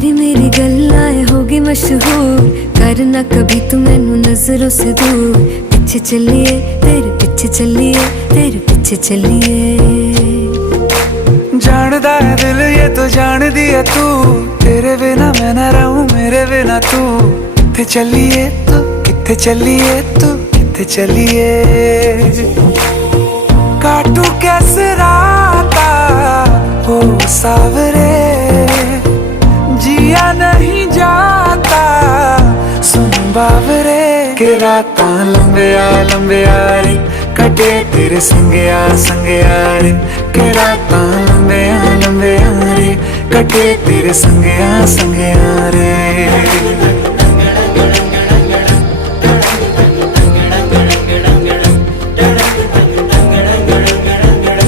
तेरी मेरी गल्लाएं होगी मशहूर, करना कभी तू मैनू नजरों से दूर। पीछे चलिए तेरे पीछे चलिए, तेरे पीछे चलिए। जानदा है दिल ये तो जान दिया तू, तेरे बिना मैं ना रहूं मेरे बिना तू। किथे चलिए तू, किथे चलिए तू, किथे चलिए। काटू कैसे राता हो सावरे, जिया नहीं जाता सुन बावरे। के राता लंबिया लंबिया रे, कटे तेरे संगया संगया रे। के राता लंबिया लंबिया रे, कटे तेरे संगया संगया रे।